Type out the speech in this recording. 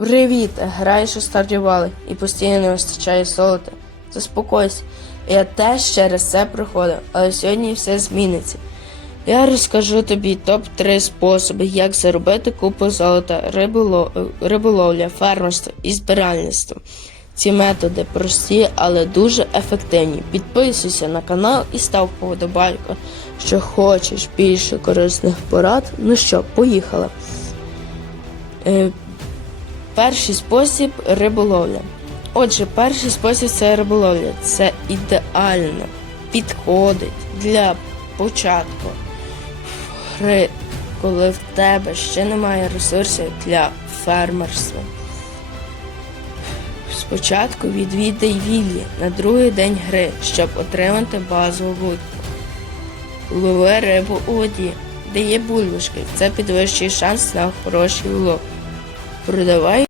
Привіт! Граєш у Stardew і постійно не вистачає золота. Заспокойся. Я теж через це проходив, але сьогодні все зміниться. Я розкажу тобі топ-3 способи, як заробити купу золота, риболов... риболовля, фермерство і збиральництво. Ці методи прості, але дуже ефективні. Підписуйся на канал і став вподобайку, що хочеш більше корисних порад. Ну що, поїхали. Перший спосіб риболовля. Отже, перший спосіб це риболовля. Це ідеально підходить для початку гри, коли в тебе ще немає ресурсів для фермерства. Спочатку відвідай віллі на другий день гри, щоб отримати базову вудку. Лови рибу у воді, де є бульбашки. Це підвищує шанс на хороший улов. Продавай